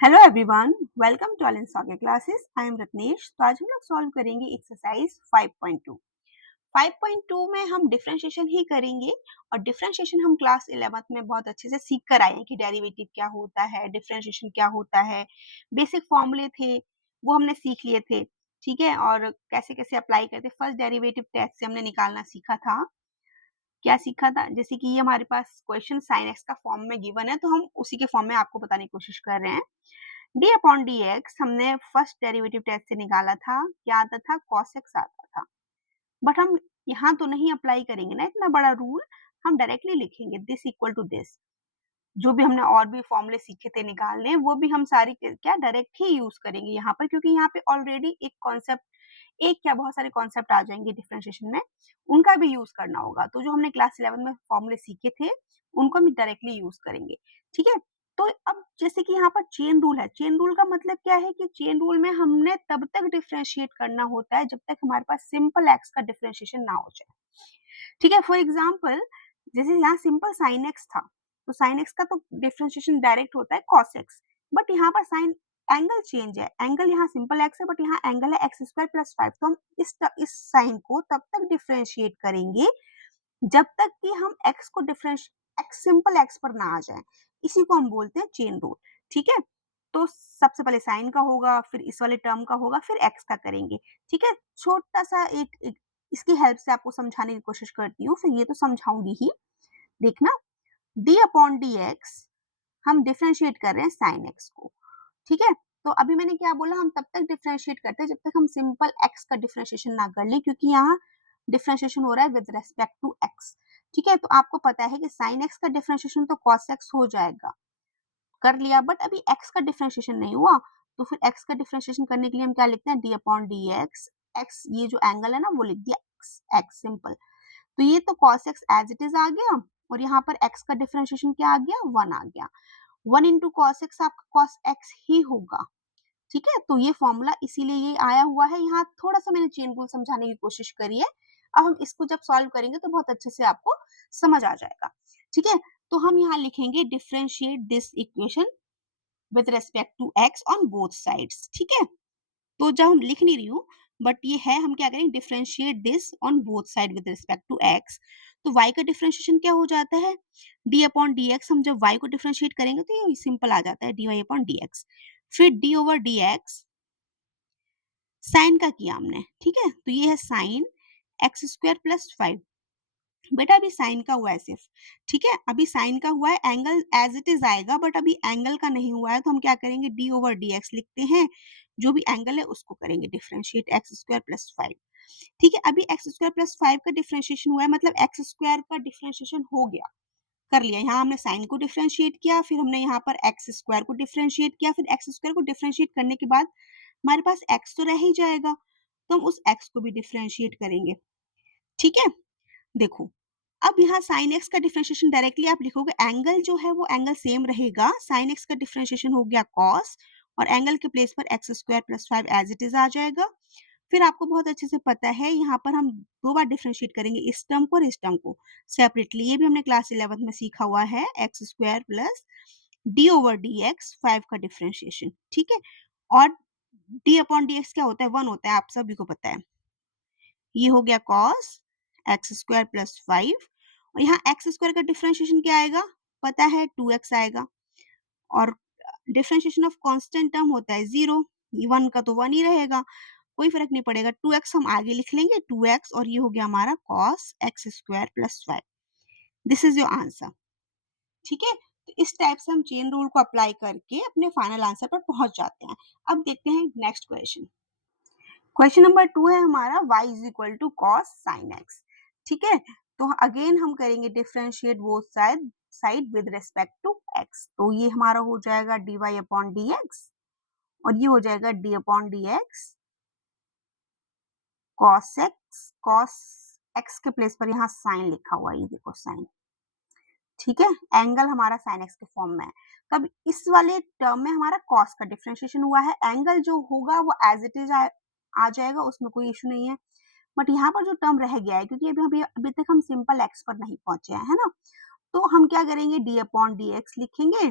Hello everyone, welcome to all सॉके classes. I am Ratnesh. तो आज हम लोग सॉल्व करेंगे एक्सरसाइज 5.2। 5.2 में हम डिफरेंशिएशन ही करेंगे और डिफरेंशिएशन हम क्लास 11th में बहुत अच्छे से सीख कर आए हैं कि डेरिवेटिव क्या होता है, डिफरेंशिएशन क्या होता है, बेसिक फॉर्मूले थे वो हमने सीख लिए थे। ठीक है, और कैसे कैसे अप्लाई करते, फर्स्ट डेरिवेटिव टेस्ट से हमने निकालना सीखा था। क्या सीखा था, जैसे कि ये हमारे पास क्वेश्चन साइन एक्स का फॉर्म में गिवन है तो हम उसी के फॉर्म में आपको बताने की कोशिश कर रहे हैं। डी अपॉन डी एक्स हमने फर्स्ट डेरिवेटिव टेस्ट से निकाला था, क्या आता था, कॉस एक्स आता था। बट हम यहाँ तो नहीं अप्लाई करेंगे ना इतना बड़ा रूल, हम डायरेक्टली लिखेंगे दिस इक्वल टू दिस। जो भी हमने और भी फॉर्मूले सीखे थे निकालने, वो भी हम सारी क्या डायरेक्ट ही यूज करेंगे यहाँ पर, क्योंकि यहाँ पे ऑलरेडी एक कॉन्सेप्ट, एक क्या बहुत सारे कॉन्सेप्ट आ जाएंगे डिफरेंशिएशन में, उनका भी यूज करना होगा। तो जो हमने क्लास 11 में फॉर्मूले सीखे थे उनको हम डायरेक्टली यूज करेंगे। ठीक है, तो अब जैसे कि यहाँ पर चेन रूल है, चेन रूल का मतलब क्या है कि चेन रूल में हमने तब तक डिफरेंशिएट करना होता है जब तक हमारे पास सिंपल एक्स का डिफरेंशिएशन ना हो जाए। ठीक है, फॉर एग्जाम्पल जैसे यहाँ सिंपल साइन एक्स था, तो साइन एक्स का तो डिफरेंशिएशन डायरेक्ट होता है कॉस एक्स, बट यहाँ पर साइन एंगल चेंज है, एंगल यहाँ सिंपल एक्स है बट यहाँ एंगल है एक्स स्क्वायर प्लस 5। तो हम इस साइन को तब तक डिफरेंशिएट करेंगे जब तक कि हम एक्स को एक्स सिंपल एक्स पर ना आ जाए। इसी को हम बोलते हैं चेन रूल। ठीक है, तो सबसे पहले साइन का होगा, फिर इस वाले टर्म का होगा, फिर एक्स का करेंगे। ठीक है, छोटा सा एक इसकी हेल्प से आपको समझाने की कोशिश करती हूँ, फिर ये तो समझाऊंगी ही। देखना, डी अपॉन डी एक्स हम डिफ्रेंशिएट कर रहे हैं साइन एक्स को। ठीक है, तो अभी मैंने क्या बोला, हम तब तक डिफ्रेंशिएट करते हैं जब तक हम सिंपल एक्स का डिफ्रेंशिएशन ना कर लें, क्योंकि यहाँ डिफ्रेंशिएशन हो रहा है विद रेस्पेक्ट टू एक्स। ठीक है, तो आपको पता है कि साइन एक्स का डिफ्रेंशिएशन तो कॉस एक्स हो जाएगा, कर लिया, बट अभी एक्स का डिफ्रेंशिएशन नहीं हुआ। तो फिर एक्स का डिफ्रेंशिएशन करने के लिए हम क्या लिखते हैं, D upon d x. X ये जो एंगल है ना वो लिख दिया एक्स, एक्स सिंपल। तो ये तो cos x as it is आ गया, और यहाँ पर x का डिफरेंशिएशन क्या आ गया, 1 आ गया। 1 इंटू कॉस एक्स आपका cos x ही होगा। ठीक है, तो ये फॉर्मूला इसीलिए ये आया हुआ है। यहाँ थोड़ा सा मैंने चेन रूल समझाने की कोशिश करी है, अब हम इसको जब सॉल्व करेंगे तो बहुत अच्छे से आपको समझ आ जाएगा। ठीक है, तो हम यहाँ लिखेंगे differentiate this equation with respect to x on both sides. ठीक है, तो जब हम लिख नहीं रही हूँ, बट ये है, हम क्या करेंगे, differentiate this on both side with respect to x. तो y का डिफरेंशिएशन क्या हो जाता है, d अपॉन डी एक्स। हम जब y को डिफरेंशिएट करेंगे तो ये सिंपल आ जाता है dy अपॉन डी एक्स। फिर d over d x, sine का किया हमने। ठीक है, तो ये है साइन एक्स स्क्वायर प्लस 5। बेटा अभी साइन का हुआ है सिर्फ। ठीक है, अभी साइन का हुआ है, एंगल एज इट इज आएगा, बट अभी एंगल का नहीं हुआ है, तो हम क्या करेंगे, डी ओवर डी एक्स लिखते हैं, जो भी एंगल है उसको करेंगे डिफरेंशिएट एक्स स्क्वायर प्लस 5। ठीक है, अभी एक्स स्क्वायर प्लस 5 का डिफरेंशिएशन हुआ है, मतलब एक्स स्क्वायर का डिफरेंशिएशन हो गया, कर लिया। यहाँ हमने साइन को डिफरेंशिएट किया, फिर हमने यहाँ पर एक्स स्क्वायर को डिफरेंशिएट किया, फिर एक्स स्क्वायर को डिफरेंशिएट करने के बाद हमारे पास एक्स तो रह ही जाएगा, तो हम उस एक्स को भी डिफरेंशिएट करेंगे। ठीक है, देखो अब यहाँ साइन एक्स का डिफरेंशिएशन डायरेक्टली आप लिखोगे, एंगल जो है वो एंगल सेम रहेगा, साइन एक्स का डिफरेंशिएशन हो गया कॉस, और एंगल के प्लेस पर x square plus 5 as it is आ जाएगा। फिर आपको बहुत अच्छे से पता है यहाँ पर हम दो बार डिफरेंशिएट करेंगे, इस टर्म को और इस टर्म को सेपरेटली। ये भी हमने क्लास 11 में सीखा हुआ है, x square plus D over d x 5 का डिफरेंशिएशन। ठीक है, और डी अपॉन डी एक्स क्या होता है, 1 होता है, आप सभी को पता है। ये हो गया cos एक्स स्क्वायर प्लस 5, और यहाँ एक्स स्क्वायर का डिफरेंशिएशन क्या आएगा, पता है 2x आएगा, और डिफरेंशिएशन ऑफ कांस्टेंट टर्म होता है 0, 1 का तो 1 ही रहेगा, कोई फर्क नहीं पड़ेगा, 2x हम आगे लिख लेंगे 2x, और ये हो गया हमारा cos x square plus 5। This is your answer. ठीक है, तो इस टाइप से हम चेन रूल को अप्लाई करके अपने फाइनल आंसर पर पहुंच जाते हैं। अब देखते हैं नेक्स्ट क्वेश्चन। क्वेश्चन नंबर 2 है हमारा y is equal to cos sine x. ठीक है, तो अगेन हम करेंगे differentiate both side with respect to x। तो ये हमारा हो जाएगा dy अपॉन dx, और ये हो जाएगा d upon dx cos x के प्लेस पर यहाँ साइन लिखा हुआ है, ये देखो साइन। ठीक है, एंगल हमारा साइन एक्स के फॉर्म में है, तब इस वाले टर्म में हमारा कॉस का डिफरेंशिएशन हुआ है, एंगल जो होगा वो एज इट इज आ जाएगा, उसमें कोई इशू नहीं है। बट यहाँ पर जो टर्म रह गया है, क्योंकि अभी तक हम सिंपल एक्स पर नहीं पहुंचे हैं, है ना, तो हम क्या करेंगे, डी अपॉन डी एक्स लिखेंगे,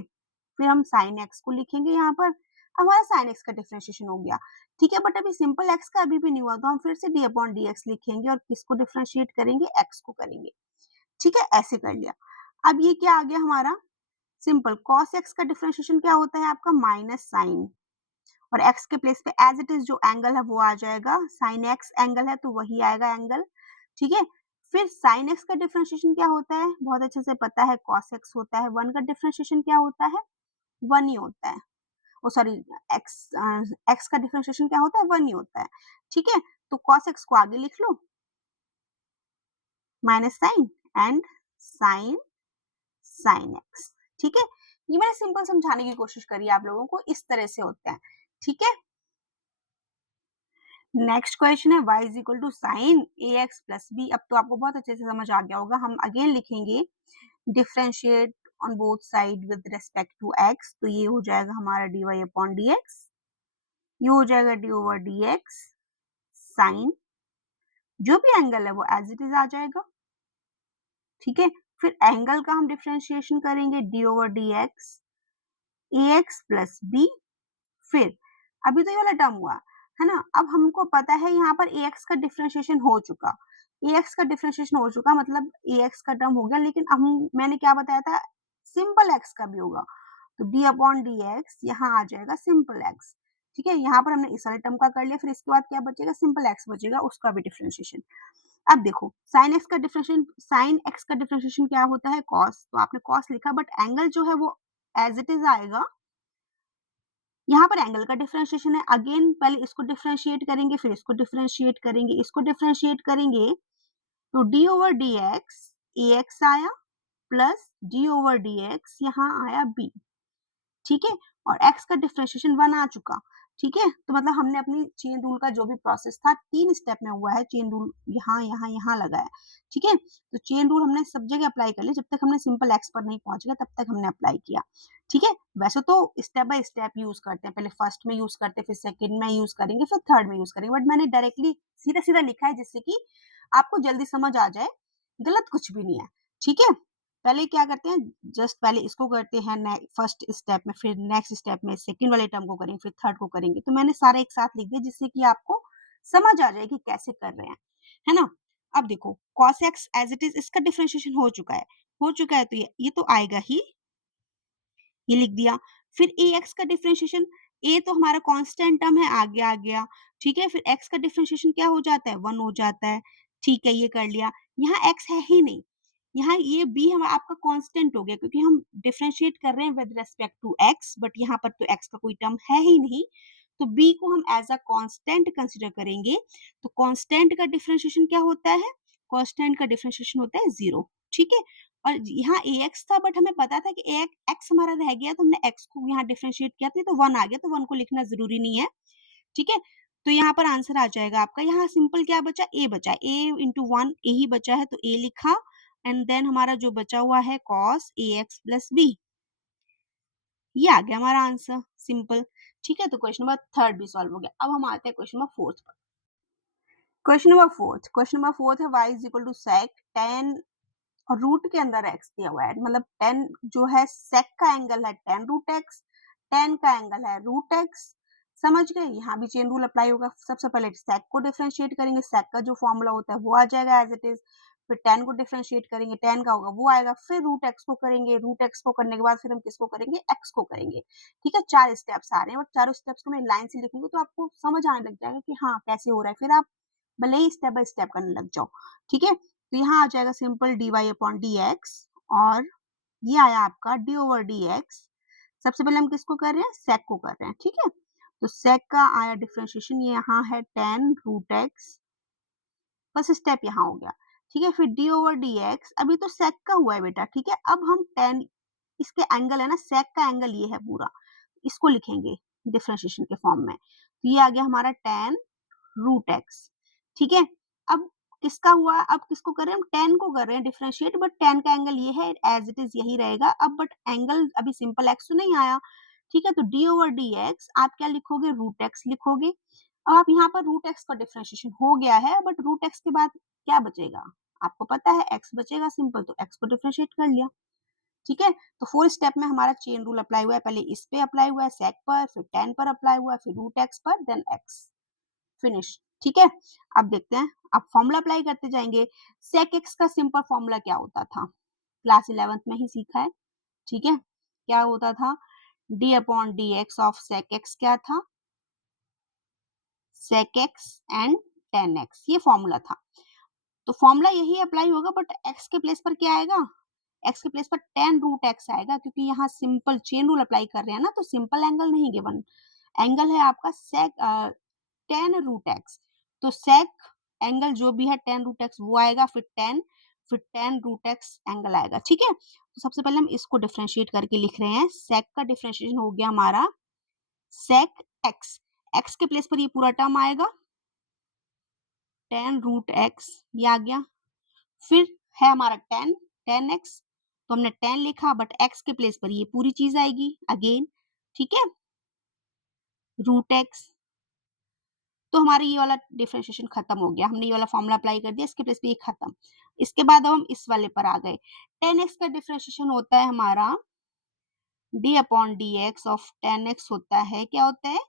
फिर हम साइन एक्स को लिखेंगे यहाँ पर, हमारा साइन एक्स का डिफ्रेंशिएशन हो गया, ठीक है। बट अभी सिंपल एक्स का अभी भी नहीं हुआ, तो हम फिर से डी अपॉन डी एक्स लिखेंगे और किसको डिफ्रेंशिएट करेंगे, एक्स को करेंगे, ठीक है। ऐसे कर लिया। अब ये क्या आ गया हमारा सिंपल कॉस एक्स का डिफ्रेंशिएशन क्या होता है आपका, माइनस साइन, और एक्स के प्लेस पे एज इट इज जो एंगल है वो आ जाएगा, साइन एक्स एंगल है तो वही आएगा एंगल, ठीक है। फिर साइन एक्स का डिफ्रेंशिएशन क्या होता है, बहुत अच्छे से पता है, कॉस एक्स होता है। वन का डिफ्रेंशिएशन क्या होता है, वन ही होता है। ओ सॉरी, एक्स एक्स का डिफ्रेंशिएशन क्या होता है, वन ही होता है, ठीक है। तो कॉस एक्स को आगे लिख लो, minus sine and sine sine x, ठीक है। ये मैंने सिंपल समझाने की कोशिश करी आप लोगों को, इस तरह से होते हैं, ठीक है। नेक्स्ट क्वेश्चन है y is equal to sine a x plus b. अब तो आपको बहुत अच्छे से समझ आ गया होगा। हम अगेन लिखेंगे differentiate on both side with respect to x, तो ये हो जाएगा हमारा d y upon d x, ये हो जाएगा d over d x sine, जो भी एंगल है वो एज इट इज आ जाएगा, ठीक है। फिर एंगल का हम डिफ्रेंशिएशन करेंगे, D over d x a x plus B. फिर अभी तो ये वाला टर्म हुआ है ना, अब हमको पता है यहाँ पर ए एक्स का डिफ्रेंशिएशन हो चुका, ए एक्स का डिफ्रेंशिएशन हो चुका मतलब ए एक्स का टर्म हो गया, लेकिन अब मैंने क्या बताया था, सिंपल एक्स का भी होगा, तो डी अपॉन डी एक्स यहाँ आ जाएगा सिंपल एक्स, ठीक है। यहाँ पर हमने इस वाले टर्म का कर लिया, फिर इसके बाद क्या बचेगा, सिंपल एक्स बचेगा, उसका भी डिफ्रेंशिएशन। अब देखो साइन एक्स का डिफ्रेंशिएशन, साइन एक्स का डिफ्रेंशिएशन क्या होता है, कॉस, तो आपने कॉस लिखा, बट एंगल जो है वो एज इट इज आएगा। यहाँ पर एंगल का डिफरेंशिएशन है, अगेन पहले इसको डिफरेंशिएट करेंगे, फिर इसको डिफरेंशिएट करेंगे, इसको डिफरेंशिएट करेंगे, तो D over d x a x आया plus D over d x यहाँ आया बी, ठीक है। और x का डिफरेंशिएशन 1 आ चुका, ठीक है। तो मतलब हमने अपनी चेन रूल का जो भी प्रोसेस था 3 स्टेप में हुआ है, चेन रूल यहाँ यहाँ यहाँ लगा है, ठीक है। तो चेन रूल हमने सब जगह अप्लाई कर लिया, जब तक हमने सिंपल x पर नहीं पहुंच गया तब तक हमने अप्लाई किया, ठीक है। वैसे तो स्टेप बाय स्टेप यूज करते हैं, पहले फर्स्ट में यूज करते हैं, फिर सेकंड में यूज करेंगे, फिर थर्ड में यूज करेंगे, बट मैंने डायरेक्टली सीधा सीधा लिखा है जिससे कि आपको जल्दी समझ आ जाए, गलत कुछ भी नहीं है, ठीक है। पहले क्या करते हैं, जस्ट पहले इसको करते हैं फर्स्ट स्टेप में, फिर नेक्स्ट स्टेप में सेकंड वाले टर्म को करेंगे, फिर थर्ड को करेंगे, तो मैंने सारे एक साथ लिख दिए जिससे कि आपको समझ आ जाए कि कैसे कर रहे हैं, है ना। अब देखो cos x as it is, इसका डिफरेंशिएशन हो चुका है, तो ये तो आएगा ही, ये लिख दिया। फिर ए एक्स का डिफरेंशिएशन, ए तो हमारा कांस्टेंट टर्म है, आगे आ गया, ठीक है। फिर एक्स का डिफरेंशिएशन क्या हो जाता है, 1 हो जाता है, ठीक है, ये कर लिया। यहाँ एक्स है ही नहीं, यहाँ ये बी हमारा आपका कांस्टेंट हो गया, क्योंकि हम डिफरेंशिएट कर रहे हैं with respect to x, but यहाँ पर तो एक्स का कोई टर्म है ही नहीं, तो बी को हम एज अ कांस्टेंट कंसिडर करेंगे। तो कांस्टेंट का डिफरेंशिएशन क्या होता है, कांस्टेंट का डिफरेंशिएशन होता है 0, ठीक है। और यहाँ ए एक्स था, बट हमें पता था कि एक्स हमारा रह गया, तो हमने एक्स को यहाँ डिफरेंशिएट किया था, तो 1 आ गया, तो 1 को लिखना जरूरी नहीं है, ठीक है। तो यहाँ पर आंसर आ जाएगा आपका, यहाँ सिंपल क्या बचा, ए बचा, ए इंटू 1 ए ही बचा है, तो ए लिखा, एंड देन हमारा जो बचा हुआ है cos a x plus b, ये आ गया हमारा आंसर, सिंपल, ठीक है। तो क्वेश्चन नंबर थर्ड भी सॉल्व हो गया। अब हम आते हैं क्वेश्चन नंबर फोर्थ पर। क्वेश्चन नंबर फोर्थ है y is equal to sec tan, और रूट के अंदर x दिया हुआ है, मतलब 10 जो है sec का एंगल है 10 रूट x, 10 का एंगल है रूट x, समझ गए। यहाँ भी चेन रूल अप्लाई होगा, सबसे पहले sec को डिफरेंशिएट करेंगे, sec का जो फॉर्मूला होता है वो आ जाएगा एज इट इज, फिर 10 को डिफरेंशिएट करेंगे, 10 का होगा वो आएगा, फिर रूट x को करेंगे, रूट x को करने के बाद फिर हम किसको करेंगे, x को करेंगे, ठीक है। 4 स्टेप्स आ रहे हैं, और चारों स्टेप्स को मैं लाइन से लिखूंगी तो आपको समझ आने लग जाएगा कि हाँ कैसे हो रहा है, फिर आप भले ही स्टेप बाय स्टेप करने लग जाओ, ठीक है। तो यहाँ आ जाएगा simple d y upon d x, और ये आया आपका डी ओवर डी एक्स। सबसे पहले हम किसको कर रहे हैं, सेक को कर रहे हैं, ठीक है। तो सेक का आया डिफरेंशिएशन, ये यहाँ है 10 रूट एक्स, फर्स्ट स्टेप यहाँ हो गया, ठीक है। फिर डी ओवर डी एक्स, अभी तो सेक का हुआ है बेटा, ठीक है। अब हम 10, इसके एंगल है ना, सेक का एंगल ये है पूरा, इसको लिखेंगे डिफरेंशिएशन के फॉर्म में, तो ये आ गया हमारा 10 रूट एक्स, ठीक है। अब किसका हुआ, अब किसको कर रहे हैं हम, 10 को कर रहे हैं डिफरेंशिएट, बट 10 का एंगल ये है, एज इट इज यही रहेगा। अब बट एंगल अभी सिंपल एक्स तो नहीं आया, ठीक है। तो डी ओवर डी एक्स आप क्या लिखोगे, रूट एक्स लिखोगे। अब आप यहाँ पर रूट एक्स का डिफरेंशिएशन हो गया है, बट रूट एक्स के बाद क्या बचेगा, आपको पता है एक्स बचेगा सिंपल, तो एक्स को डिफरेंशिएट कर लिया, ठीक है। तो 4 स्टेप में हमारा चेन रूल अप्लाई हुआ है, पहले इस पे अप्लाई हुआ है sec पर, फिर tan पर अप्लाई हुआ है, फिर रूट x पर, देन x, फिनिश। ठीक है। अब देखते हैं, अब फॉर्मूला अप्लाई करते जाएंगे। sec x का सिंपल फॉर्मूला क्या होता था, क्लास 11th में ही सीखा है। ठीक है, क्या होता था, d upon d x of sec x क्या था, sec x and tan x, ये फॉर्मूला था। तो फॉर्मूला यही अप्लाई होगा, बट x के प्लेस पर क्या आएगा, x के प्लेस पर tan रूट x आएगा, क्योंकि यहाँ सिंपल चेन रूल अप्लाई कर रहे हैं ना, तो सिंपल एंगल नहीं गिवन, एंगल है आपका sec tan रूट x। तो sec एंगल जो भी है tan रूट x वो आएगा, फिर tan रूट x एंगल आएगा। ठीक है, तो सबसे पहले हम इसको डिफरेंशिएट करके लिख रहे हैं। sec का डिफरेंशिएशन हो गया हमारा sec x, x के प्लेस पर ये पूरा टर्म आएगा tan रूट x, ये आ गया। फिर है हमारा tan x, तो हमने tan लिखा, बट x के प्लेस पर ये पूरी चीज आएगी अगेन। ठीक है, रूट x। तो हमारा ये वाला डिफरेंशिएशन खत्म हो गया, हमने ये वाला फॉर्मूला अप्लाई कर दिया, इसके प्लेस पे ये खत्म। इसके बाद अब हम इस वाले पर आ गए। tan x का डिफरेंशिएशन होता है हमारा d upon d x of tan x होता है, क्या होता है,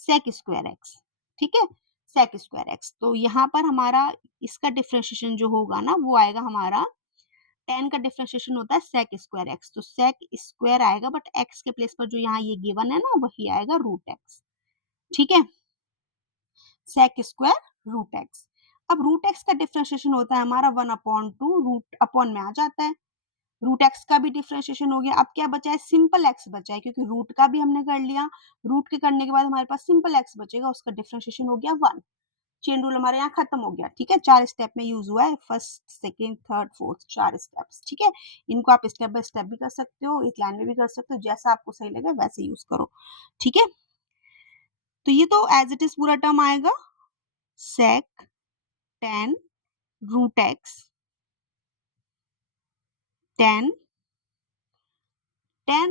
sec स्क्वायर x। ठीक है, sec स्क्वायर x। तो यहाँ पर हमारा इसका डिफरेंशिएशन जो होगा ना, वो आएगा हमारा, tan का डिफरेंशिएशन होता है sec स्क्वायर x, तो sec स्क्वायर आएगा, बट x के प्लेस पर जो यहाँ ये गिवन है ना, वही आएगा रूट x। ठीक है, sec स्क्वायर रूट x। अब रूट x का डिफरेंशिएशन होता है हमारा 1/2, रूट अपॉन में आ जाता है, रूट x का भी डिफरेंशिएशन हो गया। अब क्या बचा है, सिंपल x बचा है, क्योंकि रूट का भी हमने कर लिया, रूट के करने के बाद हमारे पास सिंपल x बचेगा, उसका डिफरेंशिएशन हो गया 1। चेन रूल हमारे यहाँ खत्म हो गया। ठीक है, 4 स्टेप में यूज हुआ है, first, second, third, fourth, 4 steps. ठीक है, इनको आप स्टेप बाय स्टेप भी कर सकते हो, एक लाइन में भी कर सकते हो, जैसा आपको सही लगे वैसे यूज करो। ठीक है, तो ये तो एज इट इज पूरा टर्म आएगा, sec tan root x, tan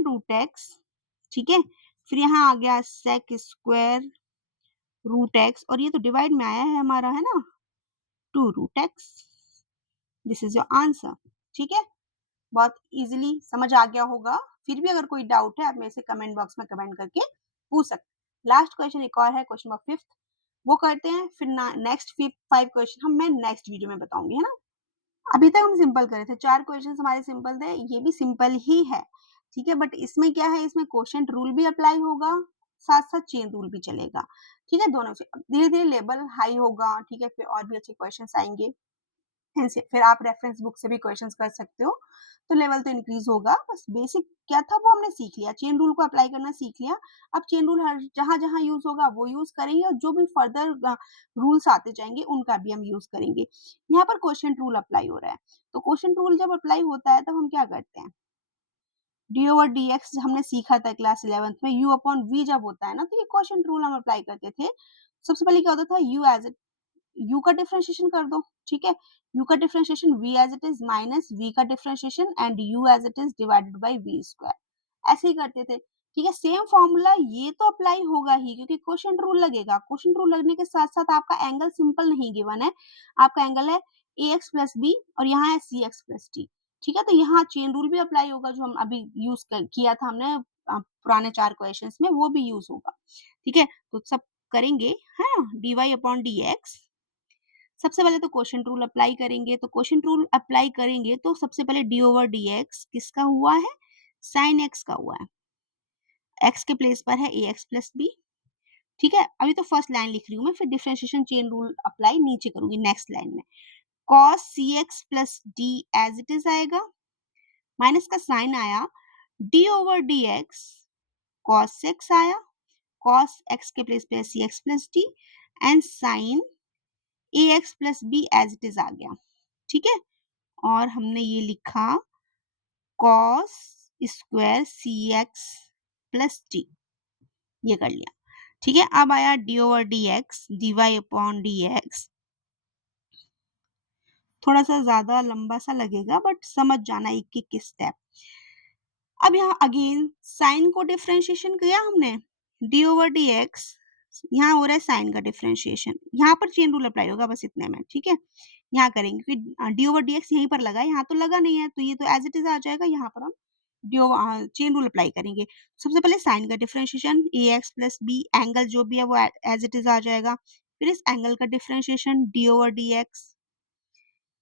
root x। ठीक है, फिर यहाँ आ गया sec स्क्वायर रूट x, और ये तो डिवाइड में आया है हमारा, है ना, 2 root x। This is your answer. ठीक है, बहुत इजीली समझ आ गया होगा। फिर भी अगर कोई डाउट है, आप मेरे से कमेंट बॉक्स में कमेंट करके पूछ सकते। लास्ट क्वेश्चन एक और है, क्वेश्चन नंबर 5, वो करते हैं, फिर नेक्स्ट 5 क्वेश्चन हम मैं नेक्स्ट वीडियो में बताऊंगी, है ना। अभी तक हम सिंपल करे थे, 4 क्वेश्चन हमारे सिंपल थे, ये भी सिंपल ही है। ठीक है, बट इसमें क्या है, इसमें क्वोशिएंट रूल भी अप्लाई होगा, साथ साथ चेन रूल भी चलेगा। ठीक है, दोनों से धीरे धीरे लेवल हाई होगा। ठीक है, फिर और भी अच्छे क्वेश्चंस आएंगे, फिर आप रेफरेंस बुक से भी क्वेश्चंस कर सकते हो, तो लेवल तो इंक्रीज होगा। बस बेसिक क्या था वो हमने सीख लिया, चेन रूल को अप्लाई करना सीख लिया। अब चेन रूल हर जहां जहां यूज होगा वो यूज करेंगे, और जो भी फर्दर रूल्स आते जाएंगे उनका भी हम यूज करेंगे। यहाँ पर क्वेश्चन रूल अप्लाई हो रहा है, तो क्वेश्चन रूल जब अप्लाई होता है तब हम क्या करते हैं, डी ओवर डी एक्स हमने सीखा था क्लास 11th में, यू अपॉन वी जब होता है ना, तो ये क्वेश्चन रूल हम अप्लाई करते थे। सबसे पहले क्या होता था, यू एज इट, यू का डिफरेंशिएशन कर दो। ठीक है, यू का differentiation v as it is minus v का differentiation and u as it is divided by v square, ऐसे ही करते थे। ठीक है, सेम फॉर्मूला ये तो अप्लाई होगा ही, क्योंकि क्वेश्चन रूल लगेगा। क्वेश्चन रूल लगने के साथ साथ आपका एंगल सिंपल नहीं गिवन है, आपका एंगल है ax प्लस b, और यहाँ है cx प्लस d। ठीक है, तो यहाँ चेन रूल भी अप्लाई होगा, जो हम अभी यूज किया था हमने पुराने 4 क्वेश्चंस में, वो भी यूज होगा। ठीक है, तो सब करेंगे, है ना, dy अपॉन dx। सबसे पहले तो क्वोशिएंट रूल अप्लाई करेंगे, तो क्वोशिएंट रूल अप्लाई करेंगे तो सबसे पहले डी ओवर डी एक्स किसका हुआ है, साइन एक्स का हुआ है, एक्स के प्लेस पर है ए एक्स प्लस बी। ठीक है, अभी तो फर्स्ट लाइन लिख रही हूँ मैं, फिर डिफरेंशिएशन चेन रूल अप्लाई नीचे करूंगी नेक्स्ट लाइन में। cos c x plus d as it is आएगा, माइनस का साइन आया, d over d x cos x आया, कॉस एक्स के प्लेस पे c x plus d, and sine a x plus b as it is आ गया। ठीक है, और हमने ये लिखा cos square c x plus d, ये कर लिया। ठीक है, अब आया d over d x, D y upon d x. थोड़ा सा ज्यादा लंबा सा लगेगा, बट समझ जाना एक एक स्टेप। अब यहाँ अगेन साइन को डिफरेंशिएशन किया हमने, डी ओवर डी एक्स, यहाँ हो रहा है साइन का डिफरेंशिएशन, यहाँ पर चेन रूल अप्लाई होगा बस इतने में। ठीक है, यहाँ करेंगे, फिर डी ओवर डी एक्स यहीं पर लगा है, यहाँ तो लगा नहीं है, तो ये तो एज इट इज आ जाएगा, यहाँ पर हम चेन रूल अप्लाई करेंगे। सबसे पहले साइन का डिफरेंशिएशन ए एक्स प्लस बी, एंगल जो भी है वो एज इट इज आ जाएगा। फिर इस एंगल का differentiation d over d x,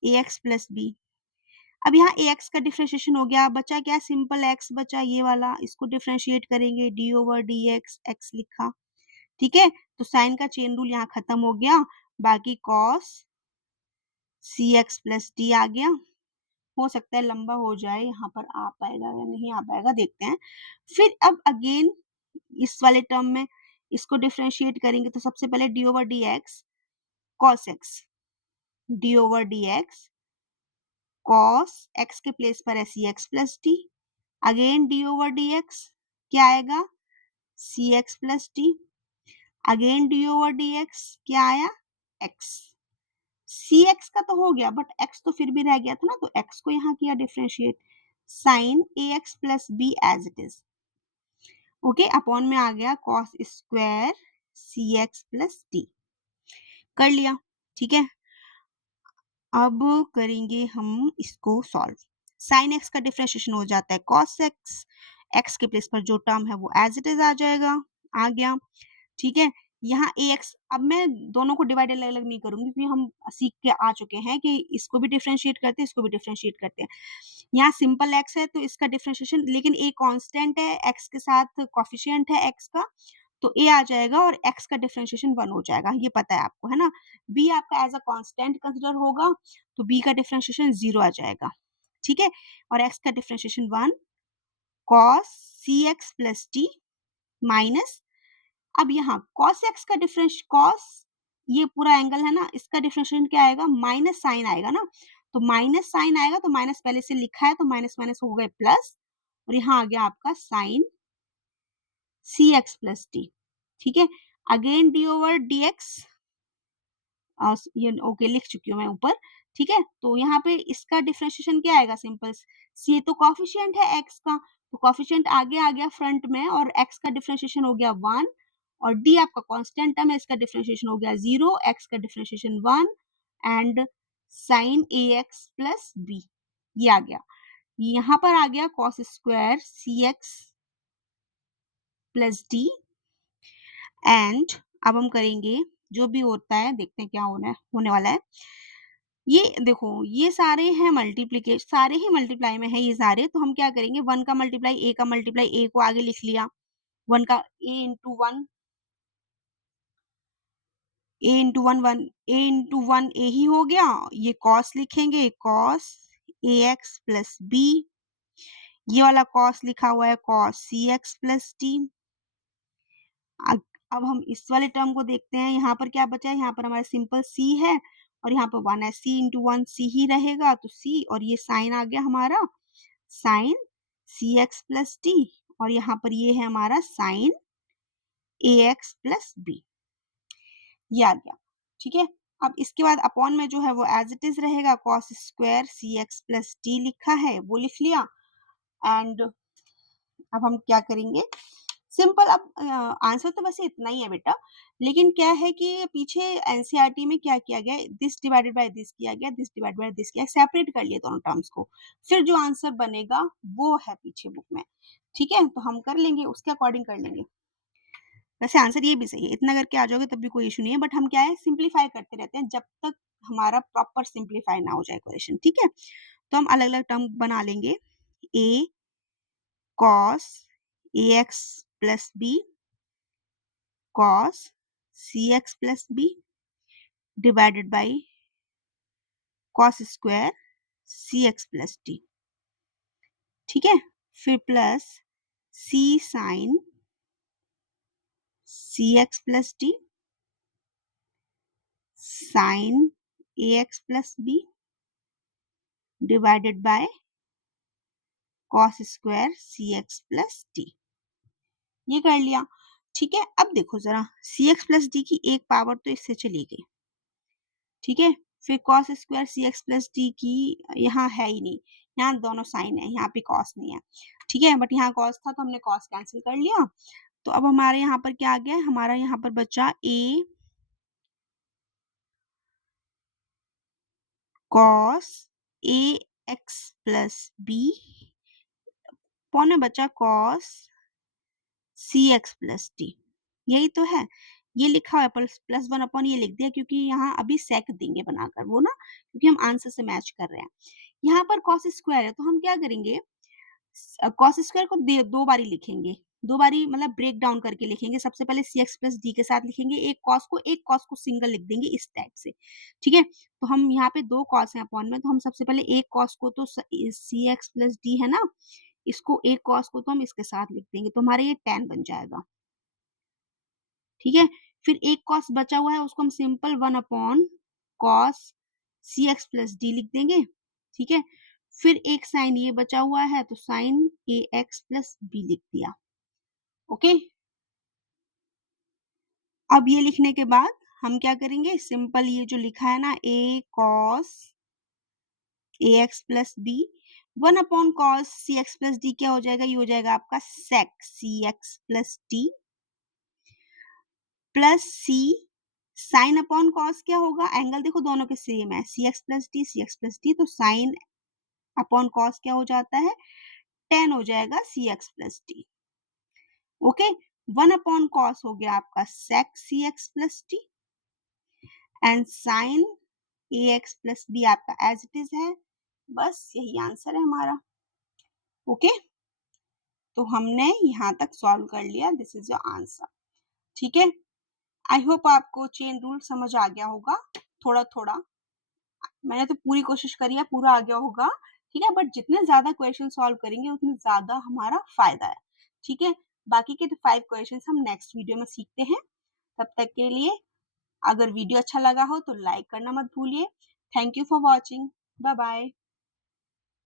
a x plus b. अब यहाँ ए एक्स का डिफरेंशिएशन हो गया, बचा क्या, सिंपल एक्स बचा ये वाला, इसको डिफरेंशिएट करेंगे, D over d x, x लिखा। ठीक है, तो साइन का चेन रूल यहाँ खत्म हो गया, बाकी cos c x plus D आ गया। हो सकता है लंबा हो जाए, यहाँ पर आ पाएगा या नहीं आ पाएगा, देखते हैं। फिर अब अगेन इस वाले टर्म में इसको डिफरेंशिएट करेंगे, तो सबसे पहले d over d x cos x, d over d x cos x के प्लेस पर है c x plus d, again d over d x क्या आएगा, c x plus d, again d over d x क्या आया, x. सी x का तो हो गया, बट एक्स तो फिर भी रह गया था ना, तो एक्स को यहाँ किया differentiate, sine a x plus b as it is. Okay, upon में आ गया cos square c x plus d, कर लिया। ठीक है, अब करेंगे हम इसको सॉल्व। साइन एक्स का डिफरेंशिएशन हो जाता है कॉस एक्स, एक्स के प्लेस पर जो टर्म है वो एज इट इज आ जाएगा, आ गया। ठीक है, यहाँ ए एक्स, अब मैं दोनों को डिवाइड अलग अलग नहीं करूंगी क्योंकि हम सीख के आ चुके हैं कि इसको भी डिफरेंशिएट करते हैं, इसको भी डिफरेंशिएट करते हैं। यहाँ सिंपल एक्स है तो इसका डिफरेंशिएशन, लेकिन ए कांस्टेंट है, एक्स के साथ कोफिशिएंट है एक्स का, तो ए आ जाएगा और एक्स का डिफरेंशिएशन 1 हो जाएगा, ये पता है आपको, है ना। बी आपका एज अ कांस्टेंट कंसिडर होगा, तो बी का डिफरेंशिएशन 0 आ जाएगा। ठीक है, और एक्स का differentiation 1 cos c x plus T minus, अब यहाँ cos x का डिफरेंस, cos ये पूरा एंगल है ना, इसका डिफरेंशिएशन क्या आएगा, माइनस साइन आएगा ना, तो माइनस साइन आएगा, तो माइनस पहले से लिखा है तो माइनस माइनस हो गए प्लस, और यहाँ आ गया आपका साइन सी एक्स प्लस डी। ठीक है, again d over d x, ये ओके लिख चुकी हूँ मैं ऊपर। ठीक है, तो यहाँ पे इसका डिफरेंशिएशन क्या आएगा, सिंपल, सी तो कॉफिशिएंट है एक्स का, तो कॉफिशिएंट आगे आ गया फ्रंट में, और एक्स का डिफरेंशिएशन हो गया 1, और डी आपका कांस्टेंट टर्म है, इसका डिफरेंशिएशन हो गया 0, एक्स का differentiation 1 and sine a x plus b, ये आ गया। यहाँ पर आ गया cos square c x plus d, and अब हम करेंगे जो भी होता है, देखते हैं क्या होने वाला है। ये देखो, ये सारे हैं मल्टीप्लीकेशन, सारे ही मल्टीप्लाई में है ये सारे, तो हम क्या करेंगे, 1 का मल्टीप्लाई ए का मल्टीप्लाई, ए को आगे लिख लिया, 1 का ए इंटू 1, ए इंटू 1 1, ए इंटू 1 ए ही हो गया, ये कॉस लिखेंगे, cos a x plus b, ये वाला कॉस लिखा हुआ है cos c x plus T. अब हम इस वाले टर्म को देखते हैं, यहाँ पर क्या बचा है, यहाँ पर हमारा सिंपल सी है, और यहाँ पर 1 है, सी इंटू 1 सी ही रहेगा, तो सी, और ये साइन आ गया हमारा साइन सी एक्स प्लस टी, और यहाँ पर ये है हमारा sign a x plus b, ये आ गया। ठीक है, अब इसके बाद अपॉन में जो है वो एज इट इज रहेगा, cos square c x plus T लिखा है वो लिख लिया, एंड अब हम क्या करेंगे, सिंपल, अब आंसर तो वैसे इतना ही है बेटा, लेकिन क्या है कि पीछे एनसीईआरटी में क्या किया गया, दिस डिवाइडेड बाय दिस किया गया, दिस डिवाइडेड बाय दिस किया, सेपरेट कर लिए दोनों टर्म्स को, फिर जो आंसर बनेगा वो है पीछे बुक में। ठीक है, तो हम कर लेंगे, उसके अकॉर्डिंग कर लेंगे। वैसे आंसर ये भी सही है, इतना करके आ जाओगे तब भी कोई इशू नहीं है, बट हम क्या है, सिंप्लीफाई करते रहते हैं जब तक हमारा प्रॉपर सिंप्लीफाई ना हो जाए क्वेश्चन। ठीक है, तो हम अलग अलग टर्म बना लेंगे, a cos a x plus b cos cx plus b divided by cos square cx plus d। ठीक है, फिर plus c sin cx plus d sin ax plus b divided by cos square cx plus d, ये कर लिया। ठीक है, अब देखो जरा, cx plus d की एक पावर तो इससे चली गई। ठीक है, फिर cos square c x plus D की यहाँ है ही नहीं, यहाँ दोनों साइन है, यहाँ पे cos नहीं है। ठीक है, बट यहाँ cos था तो हमने cos कैंसिल कर लिया, तो अब हमारे यहाँ पर क्या आ गया, हमारा यहाँ पर बचा a cos a x plus b upon में बचा cos cx प्लस डी, यही तो है। ये लिखा हुआ है प्लस 1 अपॉन ये लिख दिया क्योंकि यहाँ अभी सेक देंगे बनाकर वो ना, क्योंकि हम आंसर से मैच कर रहे हैं। यहाँ पर cos स्क्वायर है तो हम क्या करेंगे, cos स्क्वायर को दो बारी लिखेंगे, दो बारी मतलब ब्रेक डाउन करके लिखेंगे। सबसे पहले सी एक्स प्लस डी के साथ लिखेंगे, एक कॉस को सिंगल लिख देंगे इस टाइप से, ठीक है। तो हम यहाँ पे दो कॉस हैं अपॉन में, तो हम सबसे पहले एक कॉस को तो सी एक्स प्लस डी है ना, इसको एक कॉस को तो हम इसके साथ लिख देंगे, तो हमारे ये tan बन जाएगा, ठीक है। फिर एक कॉस बचा हुआ है उसको हम simple 1 upon cos c x plus D लिख देंगे, ठीक है। फिर एक साइन ये बचा हुआ है तो sign a x plus B लिख दिया, ओके। अब ये लिखने के बाद हम क्या करेंगे, सिंपल ये जो लिखा है ना a cos a x plus b 1 upon cos c x plus d क्या हो जाएगा, ये हो जाएगा आपका sec c x plus d plus c sine upon cos क्या होगा, एंगल देखो दोनों के सेम है, c x plus d c x plus d, तो साइन अपॉन कॉस क्या हो जाता है, tan हो जाएगा c x plus d, okay. 1 upon cos हो गया आपका sec c x plus d and sine a x plus b आपका एज इट इज है, बस यही आंसर है हमारा, ओके। तो हमने यहाँ तक सॉल्व कर लिया, दिस इज योर आंसर, ठीक है। आई होप आपको चेन रूल समझ आ गया होगा, थोड़ा थोड़ा, मैंने तो पूरी कोशिश करी है पूरा आ गया होगा, ठीक है। बट जितने ज्यादा क्वेश्चन सॉल्व करेंगे उतने ज्यादा हमारा फायदा है, ठीक है। बाकी के 5 क्वेश्चन हम नेक्स्ट वीडियो में सीखते हैं। तब तक के लिए अगर वीडियो अच्छा लगा हो तो लाइक करना मत भूलिए। Thank you for watching, bye bye.